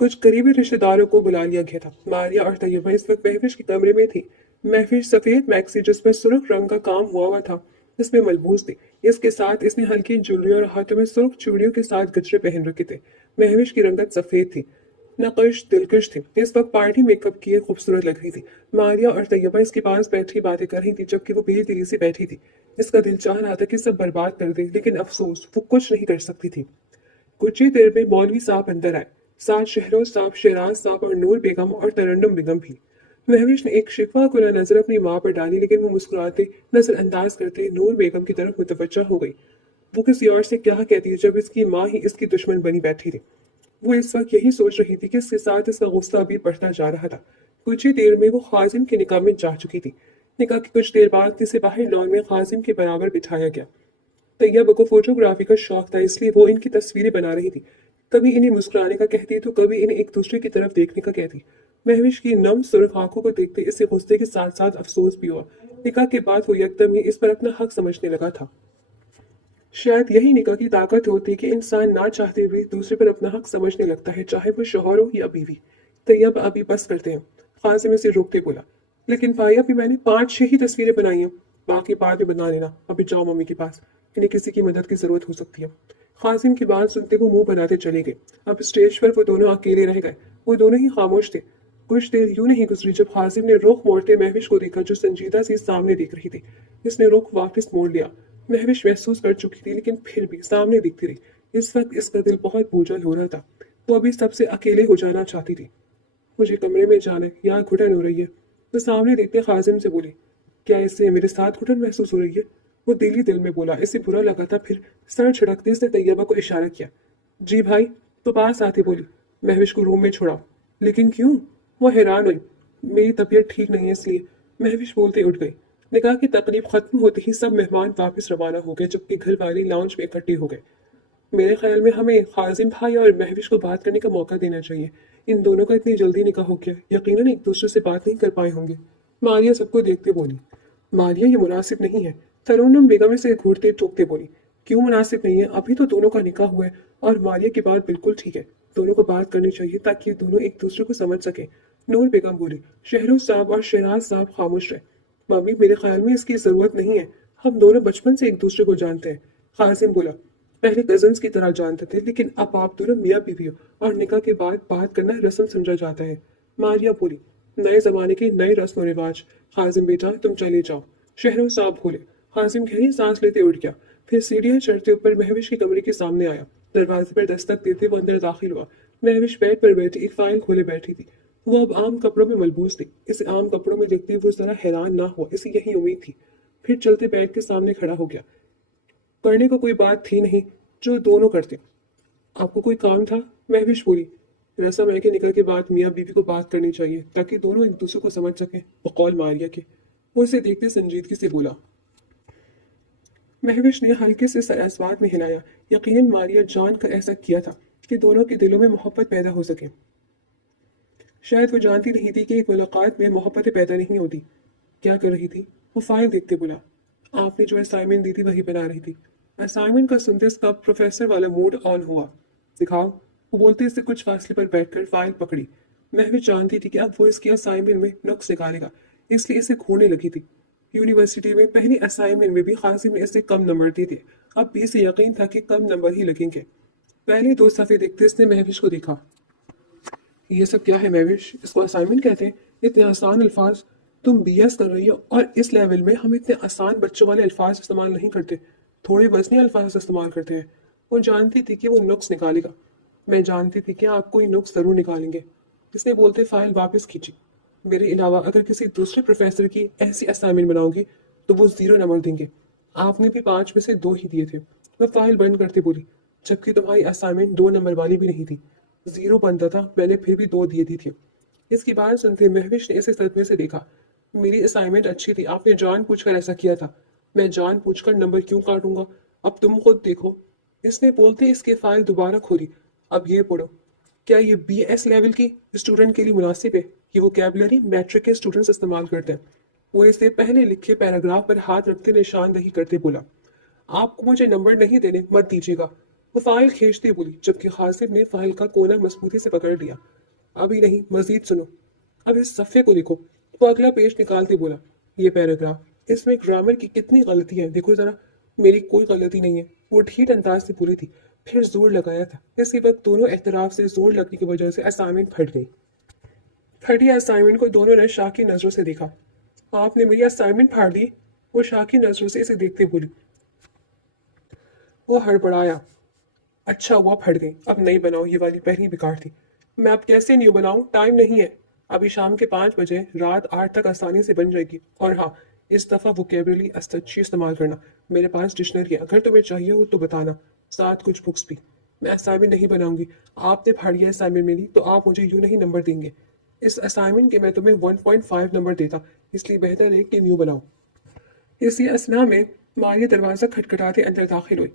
कुछ करीबी रिश्तेदारों को बुला लिया गया था। मारिया और तैयबा इस वक्त महफिश के कमरे में थी। महफिश सफेद मैक्सी जिसमें सुर्ख रंग का काम हुआ था, इसमें मलबूस थी। इसके साथ इसने हल्की ज्वेलरी और हाथों में सुर्ख चूड़ियों के साथ गजरे पहन रखे थे। महविश की रंगत सफेद थी, नकश दिलकश थी। इस वक्त पार्टी मेकअप किए खूबसूरत लग रही थी। मारिया और तैयबा इसके पास बैठी बातें कर रही थी, जबकि वो बेदिली से बैठी थी। इसका दिल चाह रहा था कि सब बर्बाद कर दे, लेकिन अफसोस वो कुछ नहीं कर सकती थी। कुछ ही देर में मौलवी साहब अंदर आए, साथ शहरोज साहब, शहराज साहब और नूर बेगम और तरन्नुम बेगम भी। महविश ने एक शिकवा कुला नजर अपनी माँ पर डाली, लेकिन वो मुस्कुराते नजरअंदाज करते नूर बेगम की तरफ मुतवज्जा हो गई। वो किसी और से क्या कहती जब इसकी माँ ही इसकी दुश्मन बनी बैठी थी। वो इस वक्त यही सोच रही थी कि इसके साथ इसका गुस्सा अभी बढ़ता जा रहा था। कुछ ही देर में वो खाजिम के निकाह में जा चुकी थी। निकाह की कुछ देर बाद इसे बाहर लॉन में खाजिम के बराबर बिठाया गया। तैयबा को फोटोग्राफी का शौक था, इसलिए वो इनकी तस्वीरें बना रही थी। कभी इन्हें मुस्कुराने का कहती तो कभी इन्हें एक दूसरे की तरफ देखने का कहती। महविश की नम सुर्ख आंखों को देखते इसे गुस्से के साथ साथ अफसोस भी हुआ। निकाह के बाद वो यकदम ही इस पर अपना हक समझने लगा था। शायद यही निकाह की ताकत होती कि इंसान ना चाहते हुए दूसरे पर अपना हक समझने लगता है, चाहे वो शौहर हो या बीवी। तैयब, अभी बस करते हैं, खासिम इसे रोकते बोला। लेकिन भाई, अभी मैंने 5-6 ही तस्वीरें बनाई हैं, बाकी बाद में बना लेना। अभी जाओ मम्मी के पास, इन्हें किसी की मदद की जरूरत हो सकती है। खासिम की बात सुनते वो मुंह बनाते चले गए। अब स्टेज पर वो दोनों अकेले रह गए। वो दोनों ही खामोश थे। कुछ देर यूं नहीं गुजरी जब खासिम ने रुख मोड़ते महविश को देखा, जो संजीदा सी सामने देख रही थी। इसने रुख वापस मोड़ लिया। महविश महसूस कर चुकी थी, लेकिन फिर भी सामने दिखती रही। इस वक्त इसका दिल बहुत बोझल हो रहा था। वो अभी सबसे अकेले हो जाना चाहती थी। मुझे कमरे में जाना है, यहाँ घुटन हो रही है। तो सामने देखते खाजिम से बोली, क्या इससे मेरे साथ घुटन महसूस हो रही है? वो दिल ही दिल में बोला। इसे बुरा लगा था, फिर सर झटकते इसने तैयबा को इशारा किया। जी भाई। तो पास आती बोली, महविश को रूम में छोड़ा। लेकिन क्यों? वो हैरान हुई। मेरी तबीयत ठीक नहीं है इसलिए, महविश बोलते उठ गई। निकाह की तकरीब खत्म होते ही सब मेहमान वापस रवाना हो गए, जबकि घर वाले लाउंज में इकट्ठे हो गए। मेरे ख्याल में हमें खाजिम भाई और महविश को बात करने का मौका देना चाहिए। इन दोनों का इतनी जल्दी निकाह हो गया, यकीनन एक दूसरे से बात नहीं कर पाए होंगे। मारिया सबको देखते बोली। मारिया, ये मुनासिब नहीं है। तरन्नुम बेगम इसे घूरते टोकते बोली। क्यों मुनासिब नहीं है? अभी तो दोनों का निकाह हुआ है। और मारिया की बात बिल्कुल ठीक है, दोनों को बात करनी चाहिए ताकि ये दोनों एक दूसरे को समझ सके। नूर बेगम बोली। शहरोज साहब और शहनाज साहब खामोश रहे। मम्मी, मेरे ख्याल में इसकी जरूरत नहीं है। हम दोनों बचपन से एक दूसरे को जानते हैं। कासिम बोला। पहले कजन्स की तरह जानते थे, लेकिन अब आप दोनों मियाँ बीवी हो और निकाह के बाद बात करना रस्म समझा जाता है। मारिया बोली। नए जमाने के नए रस्म और रिवाज। कासिम बेटा, तुम चले जाओ। शहरोज साहब बोले। कासिम गहरी सांस लेते उठ गया। फिर सीढ़ियां चढ़ते ऊपर महविश के कमरे के सामने आया। दरवाजे पर दस्तक देते वो अंदर दाखिल हुआ। महविश बेड पर बैठी एक फाइल खोले बैठी थी। वो अब आम कपड़ों में मलबूस थी। इसे आम कपड़ों में देखते वो जरा हैरान ना हुआ, इसे यही उम्मीद थी। फिर चलते बेड के सामने खड़ा हो गया। करने को कोई बात थी नहीं जो दोनों करते। आपको कोई काम था? महविश बोली। रस्म है कि निकाह के बाद मियाँ बीवी को बात करनी चाहिए ताकि दोनों एक दूसरे को समझ सकें, बकौल मारिया के। वो इसे देखते संजीदगी से बोला। महविश ने हल्के से सर अस्वाद में हिलाया। यकीनन मारिया जान कर ऐसा किया था कि दोनों के दिलों में मोहब्बत पैदा हो सके। शायद वो जानती नहीं थी कि एक मुलाकात में मोहब्बतें पैदा नहीं होती। क्या कर रही थी? वो फाइल देखते बोला। आपने जो असाइनमेंट दी थी वही बना रही थी। असाइनमेंट का सुनते इसका प्रोफेसर वाला मूड ऑन हुआ। दिखाओ। वो बोलते इससे कुछ फासले पर बैठकर फाइल पकड़ी। मैं भी जानती थी कि अब वो इसकी असाइनमेंट में नुक्स निकालेगा, इसलिए इसे घूरने लगी थी। यूनिवर्सिटी में पहली असाइनमेंट में भी कासिम ने इससे कम नंबर दिए थे। अब भी इसे यकीन था कि कम नंबर ही लगेंगे। पहले दो सफ़े देखते इसने महविश को देखा। ये सब क्या है महविश? इसको असाइनमेंट कहते हैं? इतने आसान अल्फाज? तुम बीएस कर रही हो और इस लेवल में हम इतने आसान बच्चों वाले अल्फाज इस्तेमाल नहीं करते, थोड़े वजनी अल्फाज इस्तेमाल करते हैं। वो जानती थी कि वो नुक्स निकालेगा। मैं जानती थी कि आप कोई नुक्स जरूर निकालेंगे। इसने बोलते फाइल वापस खींची। मेरे अलावा अगर किसी दूसरे प्रोफेसर की ऐसी असाइनमेंट बनाओगी तो वो 0 नंबर देंगे। आपने भी 5 में से 2 ही दिए थे। मैं फाइल बंद करती बोली, जबकि तुम्हारी असाइनमेंट 2 नंबर वाली भी नहीं थी। 0 बनता था, मैंने फिर भी 2 दिए दी थी। इसकी बात सुनते महविश ने इसे सदमे से देखा। मेरी असाइनमेंट अच्छी थी, आपने जान पूछकर ऐसा किया था। मैं जान पूछकर नंबर क्यों काटूंगा? अब तुम खुद देखो। इसने बोलते इसके फाइल दोबारा खोली। अब ये पढ़ो। क्या ये BS लेवल की स्टूडेंट के लिए मुनासिब है? ये वोकैबुलरी मैट्रिक के स्टूडेंट्स इस्तेमाल करते हैं। वो इसे पहले लिखे पैराग्राफ पर हाथ रखते निशानदही करते बोला। आपको मुझे नंबर नहीं देने, मत दीजिएगा। वो फाइल खींचती बोली, जबकि खासिम ने फाइल का कोना मजबूती से पकड़ लिया। अभी नहीं, मजीद सुनो। अब इस सफ़े को देखो। वो अगला पेज निकालते बोला। ये पैराग्राफ, इसमें ग्रामर की कितनी गलती है, देखो जरा। मेरी कोई गलती नहीं है, वो ठीक अंदाज से बोली थी। फिर जोर लगाया था। इसी वक्त दोनों एतराफ से जोर लगने की वजह से असाइनमेंट फट गई। फटी असाइनमेंट को दोनों ने शाह की नजरों से देखा। आपने मेरी असाइनमेंट फाड़ दी? वो शाह की नजरों से इसे देखते बोली। वो हड़बड़ाया। अच्छा हुआ फट गई, अब नई बनाओ, ये वाली पहली बेकार थी। मैं अब कैसे न्यू बनाऊं? टाइम नहीं है। अभी शाम के 5 बजे, रात 8 तक आसानी से बन जाएगी। और हाँ, इस दफ़ा वोकेबुलरी अच्छी इस्तेमाल करना। मेरे पास डिक्शनरी है, अगर तुम्हें चाहिए हो तो बताना। साथ कुछ बुक्स भी। मैं असाइनमेंट नहीं बनाऊंगी। आपने फाड़ी असाइनमेंट मेरी तो आप मुझे यूं नहीं नंबर देंगे। इस असाइनमेंट के मैं तुम्हें 1.5 नंबर देता, इसलिए बेहतर है कि न्यू बनाओ। इसी असना में मारिया दरवाज़ा खटखटाते अंदर दाखिल हुई।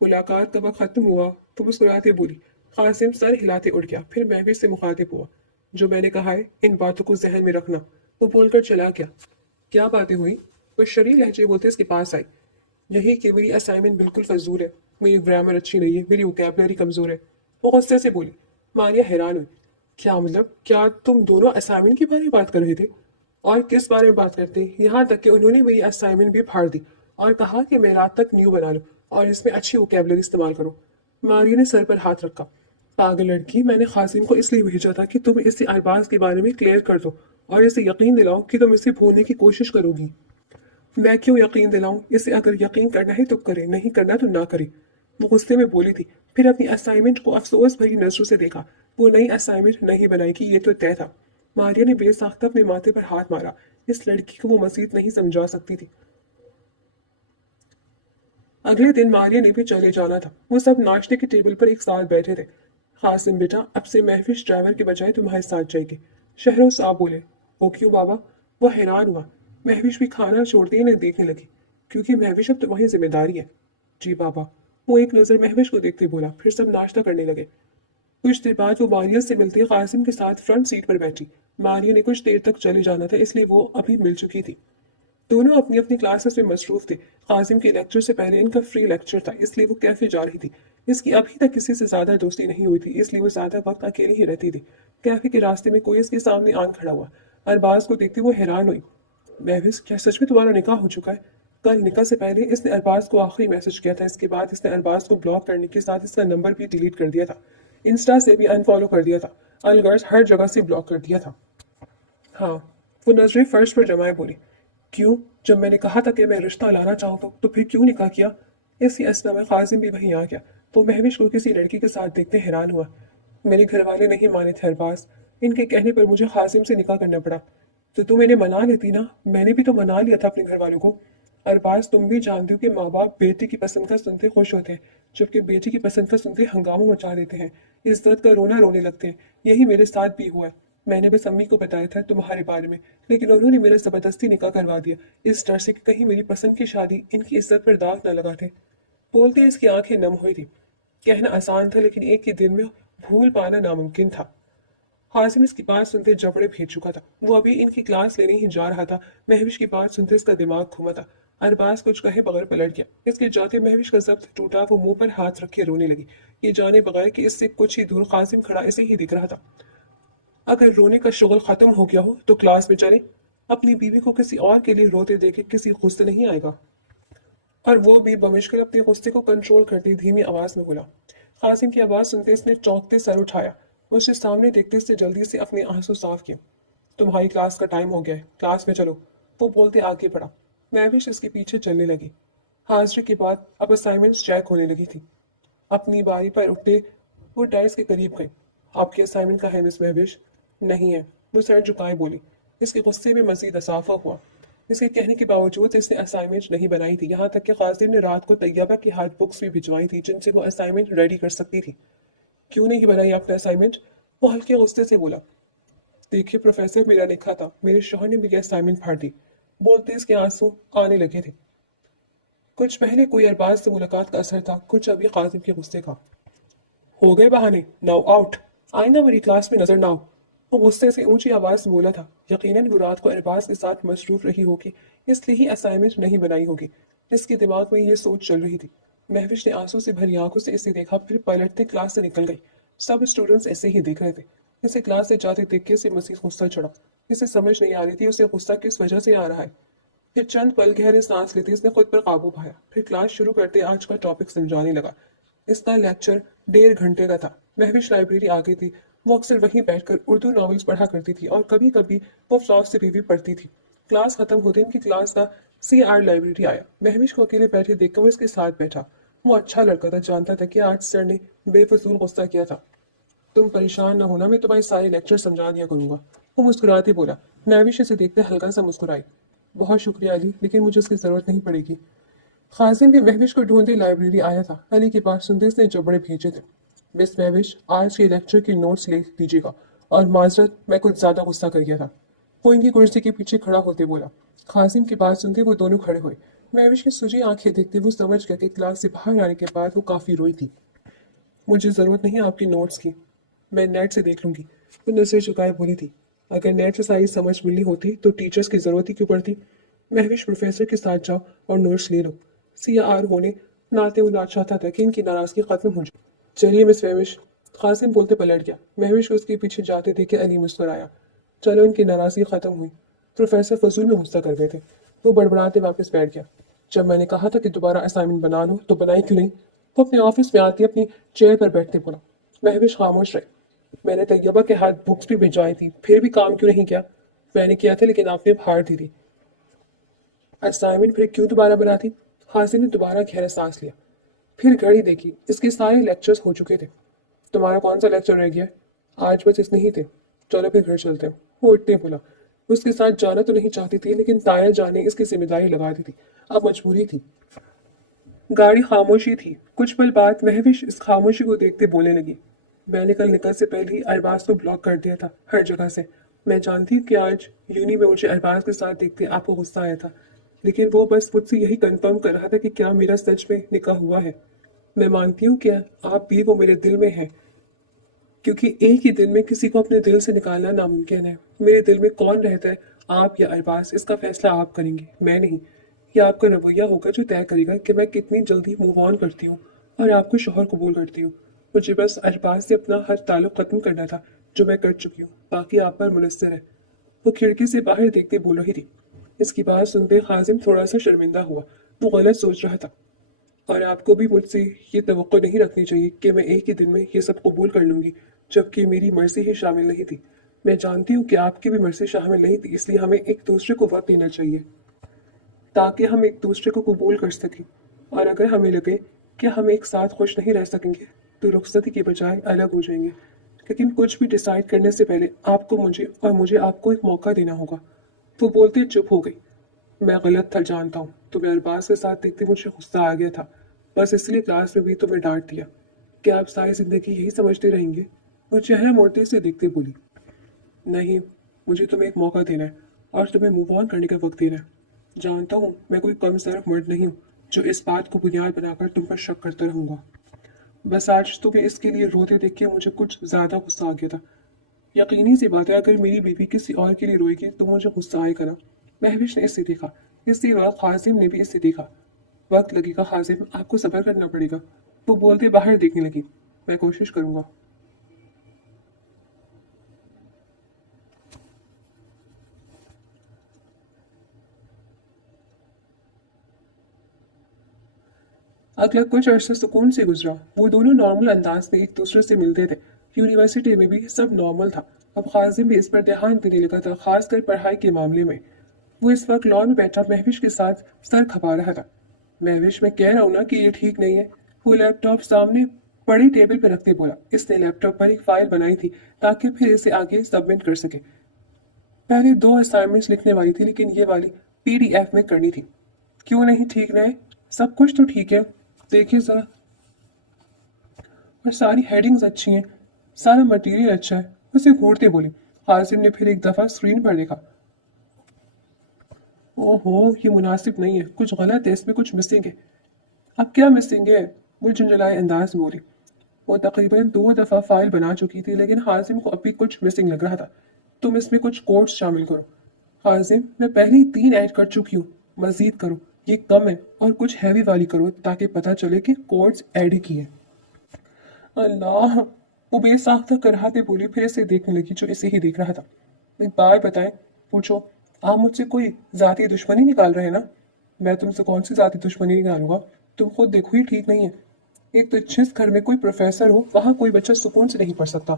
मुलाकात का वक्त खत्म हुआ तो मुस्कुराते बोली। कासिम सर हिलाते उठ गया। फिर महविश से मुखातिब हुआ। जो मैंने कहा है, इन बातों को जहन में रखना। वो बोलकर चला गया। क्या बातें हुई? वो शरीर लहजे बोलते इसके पास आई। यही कि मेरी असाइनमेंट बिल्कुल फजूल है, मेरी ग्रामर अच्छी नहीं है, मेरी वोकैबुलरी कमजोर है। वो गुस्से से बोली। मारिया हैरान हुई। क्या मतलब? क्या तुम दोनों असाइनमेंट के बारे में बात कर रहे थे? और किस बारे में बात करते? यहाँ तक कि उन्होंने मेरी असाइनमेंट भी फाड़ दी और कहा कि मैं रात तक न्यू बना लूँ और इसमें अच्छी वोकैबुलरी इस्तेमाल करूँ। मारिया ने सर पर हाथ रखा। पागल लड़की, मैंने कासिम को इसलिए भेजा था कि तुम इसे अरबाज के बारे में क्लियर कर दो और इसे यकीन दिलाओ कि तुम इसे भूलने की कोशिश करोगी। मैं क्यों यकीन दिलाऊं? इसे अगर यकीन करना है तो करे, नहीं करना तो ना करे। वो गुस्से में बोली थी। फिर अपनी असाइनमेंट को अफसोस भरी नजरों से देखा। वो नई असाइनमेंट नहीं बनाएगी, ये तो तय था। मारिया ने बेसाख्ता अपने माथे पर हाथ मारा। इस लड़की को वो मजीद नहीं समझा सकती थी। अगले दिन मारिया ने भी चले जाना था। वो सब नाश्ते के टेबल पर एक साथ बैठे थे। कासिम बेटा, अब से महविश ड्राइवर के बजाय तुम्हारे साथ जाएगी। शहरोज आप बोले। वो क्यों बाबा? वो हैरान हुआ। महविश भी खाना छोड़ती इन्हें देखने लगी, क्योंकि महविश अब तुम्हारी जिम्मेदारी है। जी बाबा। वो एक नजर महविश को देखते बोला, फिर सब नाश्ता करने लगे। कुछ देर बाद वो मारिया से मिलती कासिम के साथ फ्रंट सीट पर बैठी। मारिया ने कुछ देर तक चले जाना था, इसलिए वो अभी मिल चुकी थी। दोनों अपनी अपनी क्लासेस में मसरूफ थे। कासिम के लेक्चर से पहले इनका फ्री लेक्चर था, इसलिए वो कैफे जा रही थी। इसकी अभी तक किसी से ज्यादा दोस्ती नहीं हुई थी, इसलिए वो ज्यादा वक्त अकेली ही रहती थी। कैफे के रास्ते में कोई इसके सामने आन खड़ा हुआ। अरबाज को देखते वो हैरान हुई। महविश, क्या सच में तुम्हारा निकाह हो चुका है? कल निकाह से पहले इसने अरबाज को आखिरी मैसेज किया था। इसके बाद इसने अरबाज को ब्लॉक करने के साथ इसका नंबर भी डिलीट कर दिया था। इंस्टा से भी अनफॉलो कर दिया था। अलगर्ज हर जगह से ब्लॉक कर दिया था। हाँ। वो नजरें फर्श पर जमाए बोली। क्यों? जब मैंने कहा था कि मैं रिश्ता लाना चाहता हूँ तो फिर क्यों निकाह किया? इसी असना में काजिम भी वहीं आ गया। वो महविश को किसी लड़की के साथ देखते हैरान हुआ। मेरे घर वाले नहीं माने थे अरबाज। इनके कहने पर मुझे काजिम से निकाह करना पड़ा। तो तुम इन्हें मना लेती ना? मैंने भी तो मना लिया था अपने घर वालों को। अरबाज, तुम भी जानती हो कि माँ बाप बेटे की पसंद का सुनते खुश होते हैं, जबकि बेटी की पसंद का सुनते हंगामा मचा देते हैं, इज्जत का रोना रोने लगते हैं। यही मेरे साथ भी हुआ है। मैंने बस अम्मी को बताया था तुम्हारे बारे में, लेकिन उन्होंने मेरा जबरदस्ती निकाह करवा दिया, इस डर से कि कहीं मेरी पसंद की शादी इनकी इज्जत पर दाग न लगा दे। बोलते इसकी आंखें नम हुई थी। कहना आसान था, लेकिन एक ही दिन में भूल पाना नामुमकिन था। हाजिम इसकी बात सुनते जबड़े भेज चुका था। वो अभी इनकी क्लास लेने ही जा रहा था। महविश की बात सुनते इसका दिमाग घुमा था। अरबाज कुछ कहे बगैर पलट गया। इसके जाते महविश का जब्त टूटा। वो मुंह पर हाथ रखे रोने लगी, ये जाने बगैर कि इससे कुछ ही दूर कासिम खड़ा इसे ही दिख रहा था। अगर रोने का शुगल खत्म हो गया हो तो क्लास में चले। अपनी बीवी को किसी और के लिए रोते देखे किसी गुस्से नहीं आएगा। और वो भी बमुश्किल अपने गुस्से को कंट्रोल करते धीमी आवाज में बोला। कासिम की आवाज सुनते इसने चौंकते सर उठाया। उससे सामने देखते से जल्दी से अपने आंसू साफ किए। तुम्हारी क्लास का टाइम हो गया है, क्लास में चलो। वो बोलते आगे बढ़ा। महविश इसके पीछे चलने लगी। हाजिरी के बाद अब असाइनमेंट्स चेक होने लगी थी। अपनी बारी पर उठते वो डाइस के करीब गई। आपकी असाइनमेंट का है मिस महविश? नहीं है, वो सर झुकाए बोली। इसके गुस्से में मजीद इजाफा हुआ। इसके कहने के बावजूद इसने असाइनमेंट नहीं बनाई थी, यहाँ तक कि काजिम ने रात को तैयबा की हाथ बुक्स भी भिजवाई थी जिनसे वो असाइनमेंट रेडी कर सकती थी। क्यों नहीं बनाई आपने असाइनमेंट? वो हल्के गुस्से से बोला। देखिए प्रोफेसर, मेरा लिखा था, मेरे शौहर ने मेरी असाइनमेंट फाड़ दी। बोलते इसके आंसू आने लगे थे। कुछ पहले कोई अरबाज से मुलाकात का असर था, कुछ अभी काजिम के गुस्से का। हो गए बहाने, नाउ आउट। आईना मेरी क्लास में नजर ना आओ। वो गुस्से से ऊंची आवाज से बोला था। यकीनन वो रात को अरबाज के साथ मसरूफ रही होगी, इसलिए ही असाइनमेंट नहीं बनाई होगी। इसके दिमाग में ये सोच चल रही थी। महविश ने आंसू से भरी आंखों से इसे देखा, फिर पलटते क्लास से निकल गई। सब स्टूडेंट्स ऐसे ही देख रहे थे। इसे क्लास से जाते देख के इसे मजीद गुस्सा चढ़ा। इसे समझ नहीं आ रही थी उसे गुस्सा किस वजह से आ रहा है। फिर चंद पल गहरे सांस लेते इसने खुद पर काबू पाया। फिर क्लास शुरू करते आज का टॉपिक समझाने लगा। इसका लेक्चर 1.5 घंटे का था। महविश लाइब्रेरी आ गई थी। वो अक्सर वहीं बैठकर उर्दू नॉवेल्स पढ़ा करती थी और कभी कभी वो फिलॉसफी भी पढ़ती थी। क्लास खत्म होते इनकी क्लास का CR लाइब्रेरी आया। महविश को अकेले बैठे देखकर वो इसके साथ बैठा। वो अच्छा लड़का था, जानता था कि आज सर ने बेफजूल गुस्सा किया था। तुम परेशान न होना, मैं तुम्हारे सारे लेक्चर समझा दिया करूंगा। वो मुस्कुराते बोला। महविश इसे देखते हल्का सा मुस्कुराई। बहुत शुक्रिया अली, लेकिन मुझे उसकी जरूरत नहीं पड़ेगी। खाजिम भी महविश को ढूंढते लाइब्रेरी आया था। अली की बात सुनते इसने जबड़े भेजे थे। मिस महविश, आज के लेक्चर की नोट्स ले लीजिएगा। और माजरत, मैं कुछ ज्यादा गुस्सा कर गया था। वो इनकी कुर्सी के पीछे खड़ा होते बोला। खाजिम की बात सुनते वो दोनों खड़े हुए। महविश की सूजी आंखें देखते वो समझ गया कि क्लास से बाहर आने के बाद वो काफी रोई थी। मुझे जरूरत नहीं आपकी नोट्स की, मैं नेट से देख लूंगी। वो नजर झुकाए बोली थी। अगर नेट से सारी समझ मिली होती तो टीचर्स की जरूरत ही क्यों पड़ती? महविश, प्रोफेसर के साथ जाओ और नोट्स ले लो। CR होने नाते वो चाहता था कि इनकी नाराजगी खत्म हो जाए। चलिए मिस महविश। कासिम बोलते पलट गया। महविश को उसके पीछे जाते देखे अली मुस्कुराया। चलो, इनकी नाराजगी खत्म हुई। प्रोफेसर फजूल में गुस्सा कर गए थे। वो बड़बड़ाते वापस बैठ गया। जब मैंने कहा था कि दोबारा असाइनमेंट बना लो तो बनाई क्यों नहीं? वो अपने ऑफिस में आती अपनी चेयर पर बैठते बोला। महविश खामोश रहे। मैंने तैयबा के हाथ बुक्स भी भिजवाई थी, फिर भी काम क्यों नहीं किया? मैंने किया था, लेकिन आपने हार दी थी। असाइनमेंट फिर क्यों दोबारा बनाती? हासिन ने दोबारा गहरा सांस लिया। फिर घड़ी देखी, इसके सारे लेक्चर्स हो चुके थे। तुम्हारा कौन सा लेक्चर रह गया? आज बस इसने ही थे। चलो फिर घर चलते हैं। वो उठते बोला। उसके साथ जाना तो नहीं चाहती थी, लेकिन ताया जान ने इसकी जिम्मेदारी लगा दी थी। अब मजबूरी थी। गाड़ी खामोशी थी। कुछ पल बाद महविश इस खामोशी को देखते बोलने लगी। मैंने कल निकल से पहले ही अरबाज को ब्लॉक कर दिया था हर जगह से। मैं जानती हूँ कि आज यूनी में मुझे अरबाज के साथ देखते आपको गुस्सा आया था, लेकिन वो बस मुझसे यही कंफर्म कर रहा था कि क्या मेरा सच में निकाह हुआ है। मैं मानती हूँ कि आप भी वो मेरे दिल में हैं, क्योंकि एक ही दिन में किसी को अपने दिल से निकालना नामुमकिन है। मेरे दिल में कौन रहता है, आप या अरबाज, इसका फैसला आप करेंगे, मैं नहीं। यह आपका रवैया होगा जो तय करेगा कि मैं कितनी जल्दी मूव ऑन करती हूँ और आपको शोहर कबूल करती हूँ। मुझे बस अरबाज से अपना हर ताल्लुक खत्म करना था, जो मैं कर चुकी हूँ, बाकी आप पर मुनस्सर है। वो खिड़की से बाहर देखते बोल रही थी। इसकी बात सुनते हाजिम थोड़ा सा शर्मिंदा हुआ। वो गलत सोच रहा था, और आपको भी मुझसे ये तवक्को नहीं रखनी चाहिए कि मैं एक ही दिन में ये सब कबूल कर लूंगी, जबकि मेरी मर्जी ही शामिल नहीं थी। मैं जानती हूँ कि आपकी भी मर्जी शामिल नहीं थी, इसलिए हमें एक दूसरे को वक्त देना चाहिए ताकि हम एक दूसरे को कबूल कर सकें। और अगर हमें लगे कि हम एक साथ खुश नहीं रह सकेंगे तो रुखसती के बजाय अलग हो जाएंगे। लेकिन कुछ भी डिसाइड करने से पहले आपको मुझे और मुझे आपको एक मौका देना होगा। वो बोलते चुप हो गई। मैं गलत था जानता हूँ, तुम्हें अरबाज के साथ देखते मुझे गुस्सा आ गया था, बस इसलिए क्लास में भी तुम्हें डांट दिया। क्या आप सारी जिंदगी यही समझते रहेंगे? वो चेहरा मोड़ते से देखते बोली। नहीं, मुझे तुम्हें एक मौका देना है और तुम्हें मूव ऑन करने का वक्त देना है। जानता हूँ मैं कोई कम सरफ मर्द नहीं हूँ जो इस बात को बुनियाद बनाकर तुम पर शक करता रहूंगा। बस आज तुम्हें इसके लिए रोते देख के मुझे कुछ ज्यादा गुस्सा आ गया था। यकीनी सी बात है, अगर मेरी बीवी किसी और के लिए रोएगी तो मुझे गुस्सा आएगा ना। महविश ने इसे देखा, इसी वक्त हाजिम ने भी इसे देखा। वक्त लगेगा हाजिम, आपको सब्र करना पड़ेगा। वो बोलते बाहर देखने लगी। मैं कोशिश करूंगा। अगला कुछ अरसा सुकून से गुजरा। वो दोनों नॉर्मल अंदाज में एक दूसरे से मिलते थे। यूनिवर्सिटी में भी सब नॉर्मल था। अब हाजिम भी इस पर ध्यान देने लगा था, खासकर पढ़ाई के मामले में। वो इस वक्त लॉन में बैठा महविश के साथ सर खपा रहा था। महविश, मैं कह रहा हूँ ना कि ये ठीक नहीं है। वो लैपटॉप सामने पड़ी टेबल पर रखते बोला। इसने लैपटॉप पर एक फाइल बनाई थी ताकि फिर इसे आगे सबमिट कर सके। पहले दो असाइनमेंट्स लिखने वाली थी, लेकिन ये वाली पीडीएफ में करनी थी। क्यों नहीं ठीक रहे? सब कुछ तो ठीक है, देखिए जरा। और सारी हेडिंग्स अच्छी हैं, सारा मटेरियल अच्छा है। उसे घूरते बोली। हाजिम ने फिर एक दफा स्क्रीन पर देखा। ओहो, ये मुनासिब नहीं है, कुछ गलत है, इसमें कुछ मिसिंग है। अब क्या मिसिंग है? वो झुंझलाए अंदाज में बोली। वो तकरीबन दो दफा फाइल बना चुकी थी, लेकिन हाजिम को अभी कुछ मिसिंग लग रहा था। तुम इसमें कुछ कोड्स शामिल करो। हाजिम, मैं पहले ही 3 ऐड कर चुकी हूँ, मजीद करो। ये कम है, और कुछ हैवी वाली करो ताकि पता चले कि कोड्स ऐड ही किए। अल्लाह, वो बेसाख्ता कराहते बोली, फिर इसे देखने लगी जो इसे ही देख रहा था। एक बात बताएं, पूछो, आप मुझसे कोई जाती दुश्मनी निकाल रहे हैं ना? मैं तुमसे कौन सी जाती दुश्मनी निकालूंगा? तुम खुद देखो, ही ठीक नहीं है। एक तो जिस घर में कोई प्रोफेसर हो वहाँ कोई बच्चा सुकून से नहीं पढ़ सकता।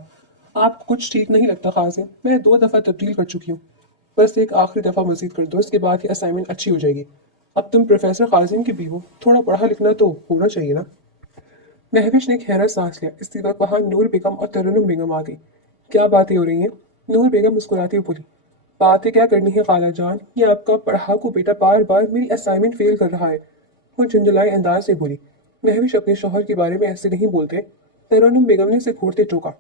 आप कुछ ठीक नहीं लगता खासिम, मैं 2 दफ़ा तब्दील कर चुकी हूँ। बस एक आखिरी दफ़ा मजीद कर दो, इसके बाद ये असाइनमेंट अच्छी हो जाएगी। अब तुम प्रोफेसर काजिम की भी हो, थोड़ा पढ़ा लिखना तो होना चाहिए ना। महविश ने गहरा सांस लिया। इसी वक्त वहां नूर बेगम और तरन्नुम बेगम आ गई। क्या बातें हो रही हैं? नूर बेगम मुस्कुराती हुई बोली। बातें क्या करनी है खाला जान, ये आपका पढ़ाकू बेटा बार बार मेरी असाइनमेंट फेल कर रहा है। वो झुंझुलाए अंदाज से बोली। महविश अपने शौहर के बारे में ऐसे नहीं बोलते। तरन्नुम बेगम ने इसे घूरते टोका।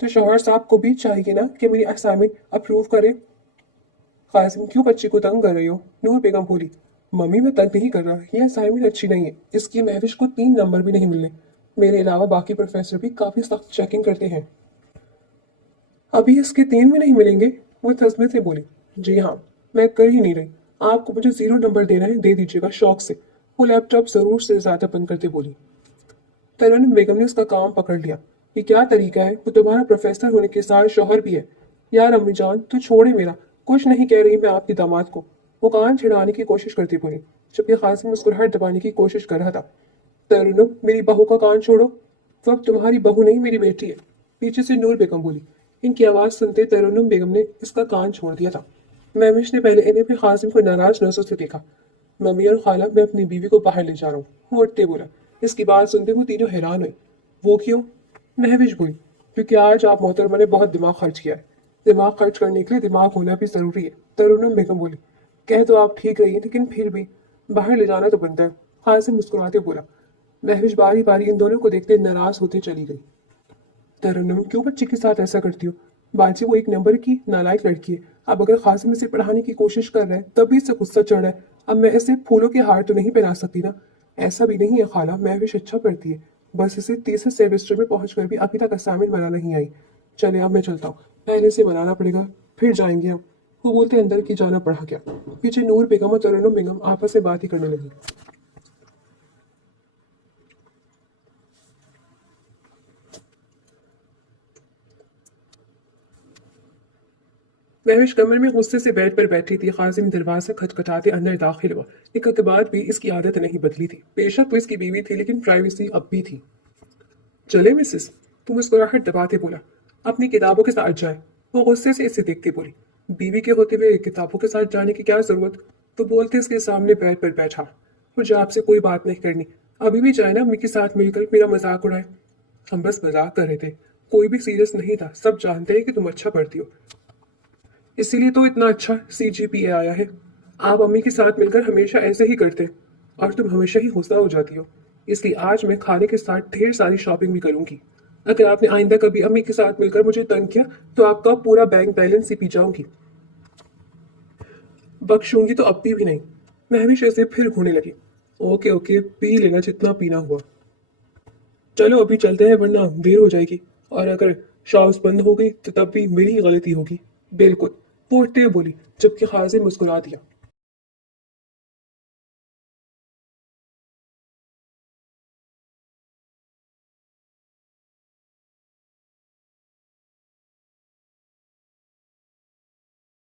तो शौहर साहब को भी चाहिए ना कि मेरी असाइनमेंट अप्रूव करे। कासिम, क्यों बच्चे को तंग कर रही हो? नूर बेगम बोली। मम्मी, मैं तंग नहीं कर रहा, ये असाइनमेंट अच्छी नहीं है, इसकी महविश को 3 नंबर भी नहीं मिलने। मेरे अलावा बाकी प्रोफेसर भी काफी सख्त चेकिंग करते हैं। अभी इसके 3 भी नहीं मिलेंगे? वो तस्वीर से बोली। जी हाँ, मैं कर ही नहीं रही। आपको मुझे 0 नंबर देना है, दे दीजिएगा शौक से। वो लैपटॉप जरूर से ज्यादा बंद करते बोली। तरन्नुम बेगम ने उसका काम पकड़ लिया। ये क्या तरीका है? वो तुम्हारा प्रोफेसर होने के साथ शौहर भी है। यार अम्मी जान, तू छोड़े मेरा। कुछ नहीं कह रही मैं आपके दामाद को। वो कान छिड़ाने की कोशिश करती बोली, जबकि कासिम मुस्कुराहट दबाने की कोशिश कर रहा था। तरन्नुम, मेरी बहू का कान छोड़ो। वो अब तुम्हारी बहू नहीं, मेरी बेटी है। पीछे से नूर बेगम बोली। इनकी आवाज सुनते तरन्नुम बेगम ने इसका कान छोड़ दिया था। महविश ने पहले इन्हें भी कासिम को नाराज नजरों से देखा। मम्मी और खाला, मैं अपनी बीवी को बाहर ले जा रहा हूँ, वो उठते बोला। इसकी बात सुनते वो तीनों हैरान हुई। वो क्यों? महविश बोली। क्योंकि आज आप मोहतरमा ने बहुत दिमाग खर्च किया है। दिमाग खर्च करने के लिए दिमाग होना भी जरूरी है। तरुणम बेगम बोली। कह तो आप ठीक रही है, लेकिन फिर भी बाहर ले जाना तो बनता है। खासिम मुस्कुराते बोला। महविश बारी बारी इन दोनों को देखते नाराज होती चली गई। तरन्नुम, क्यों बच्ची के साथ ऐसा करती हो? बाजी वो एक नंबर की नालायक लड़की है। अब अगर कासिम इसे पढ़ाने की कोशिश कर रहा है तब भी इसे गुस्सा चढ़ रहा है। अब मैं इसे फूलों के हार तो नहीं पहना सकती ना। ऐसा भी नहीं है खाला, महविश अच्छा पढ़ती है, बस इसे तीसरे सेमेस्टर में पहुंचकर भी अभी तक असाइनमेंट बना नहीं आई। चले अब मैं चलता हूँ, पहले से बनाना पड़ेगा, फिर जाएंगे हम। वो बोलते अंदर की जाना पड़ा क्या। पीछे नूर बेगम और तरन्नुम बेगम आपस में बात ही करने लगी। महविश कमरे में गुस्से से बेड पर बैठी थी। कासिम दरवाजा खटखटाते अंदर दाखिल हुआ। एक के बाद भी इसकी आदत नहीं बदली थी। बेशक वो इसकी बीवी थी, लेकिन प्राइवेसी अब भी थी। चले मिसेस, तुम मुस्कुराहट दबाते बोला। अपनी किताबों के साथ जाए। वो गुस्से से इसे देखते बोली। बीवी के होते हुए किताबों के साथ जाने की क्या जरूरत। तो बोलते इसके सामने बेड पर बैठा। मुझे आपसे कोई बात नहीं करनी, अभी भी जाए ना अम्मी के साथ मिलकर मेरा मजाक उड़ाए। हम बस मजाक कर रहे थे, कोई भी सीरियस नहीं था। सब जानते हैं कि तुम अच्छा पढ़ती हो, इसीलिए तो इतना अच्छा CGPA आया है। आप अम्मी के साथ मिलकर हमेशा ऐसे ही करते, और तुम हमेशा ही गुस्सा हो जाती हो। इसलिए आज मैं खाने के साथ ढेर सारी शॉपिंग भी करूंगी। अगर आपने आइंदा कभी अम्मी के साथ मिलकर मुझे तंग किया तो आपका पूरा बैंक बैलेंस ही पी जाऊंगी। बख्शूंगी तो अब भी नहीं। महविश ऐसे फिर होने लगी। ओके ओके, पी लेना जितना पीना हुआ। चलो अभी चलते हैं, वरना देर हो जाएगी। और अगर शॉप्स बंद हो गई तो तब भी मेरी ही गलती होगी। बिल्कुल, वो उठते हुए बोली, जबकि खाजिम मुस्कुरा दिया।